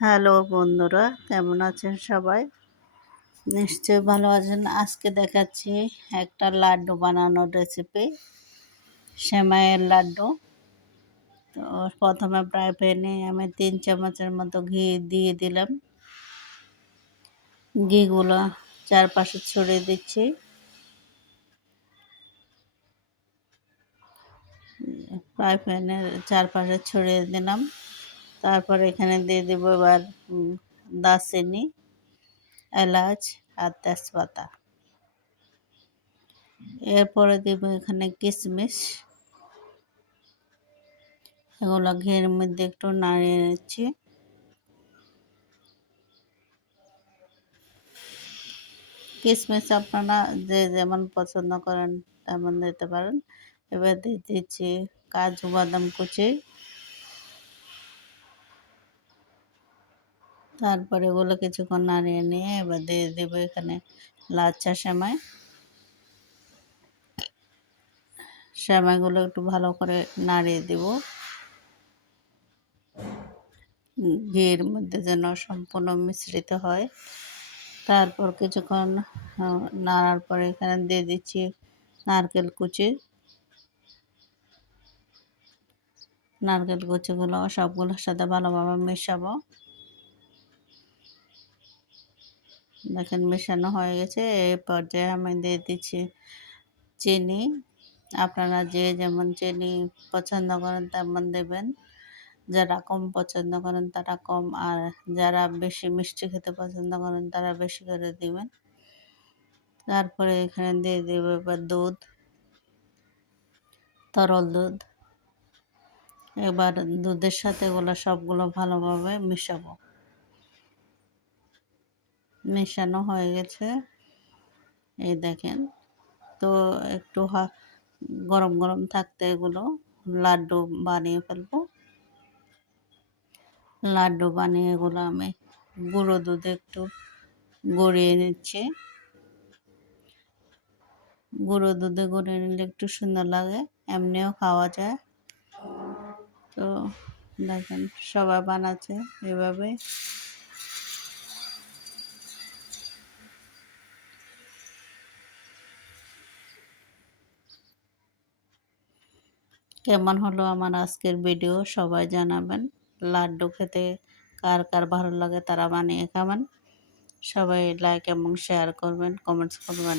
Hello বন্ধুরা, কেমন আছেন সবাই? নিশ্চয়ই ভালো আছেন। আজকে দেখাচ্ছি একটা লাড্ডু বানানোর রেসিপি, সেমাইয়ের লাড্ডু। তো প্রথমে ফ্রাই প্যানে আমি 3 চামচের মতো ঘি দিয়ে দিলাম। ঘিগুলো চারপাশে ছড়িয়ে দিচ্ছি। ফ্রাই প্যানের চারপাশে ছড়িয়ে দিলাম। তারপর এখানে দিয়ে দেব এবার দারচিনি, এলাচ আর তেজপাতা। এরপরে দেব এখানে কিশমিশ। এগুলো ঘিয়ের মধ্যে একটু নাড়িয়ে নিচ্ছি। কিশমিশ আপনারা যে যেমন পছন্দ করেন তেমন দিতে পারেন। এবার দিয়ে দিচ্ছি কাজু বাদাম কুচি। তারপরে এগুলো কিছুক্ষণ নাড়িয়ে নিয়ে এবার দিয়ে দেব এখানে লাচ্ছা সেমাই। সেমাইগুলো একটু ভালো করে নাড়িয়ে দেব, ঘিয়ের মধ্যে যেন সম্পূর্ণ মিশ্রিত হয়। তারপর কিছুক্ষণ নাড়ার পরে এখানে দিয়ে দিচ্ছি নারকেল কুচি। নারকেল কুচিগুলো সবগুলোর সাথে ভালোভাবে মেশাবো। দেখেন মেশানো হয়ে গেছে। এই পর্যায়ে আমি দিয়ে দিচ্ছি চিনি। আপনারা যে যেমন চিনি পছন্দ করেন তেমন দেবেন। যারা কম পছন্দ করেন তারা কম, আর যারা বেশি মিষ্টি খেতে পছন্দ করেন তারা বেশি করে দিবেন। তারপরে এখানে দিয়ে দেব এবার দুধ, তরল দুধ। এবার দুধের সাথে এগুলো সবগুলো ভালোভাবে মেশাবো। মেশানো হয়ে গেছে, এই দেখেন। তো একটু গরম গরম থাকতে এগুলো লাড্ডু বানিয়ে ফেলবো। লাড্ডু বানিয়ে এগুলো আমি গুঁড়ো দুধে একটু গড়িয়ে নিচ্ছি। গুঁড়ো দুধে গড়িয়ে নিলে একটু সুন্দর লাগে, এমনিও খাওয়া যায়। তো দেখেন সবাই বানাচ্ছে এভাবে। কেমন হলো আমার আজকের ভিডিও সবাই জানাবেন। লাড্ডু খেতে কার কার ভালো লাগে তারা বানিয়ে খাবেন। সবাই লাইক এবং শেয়ার করবেন, কমেন্টস করবেন।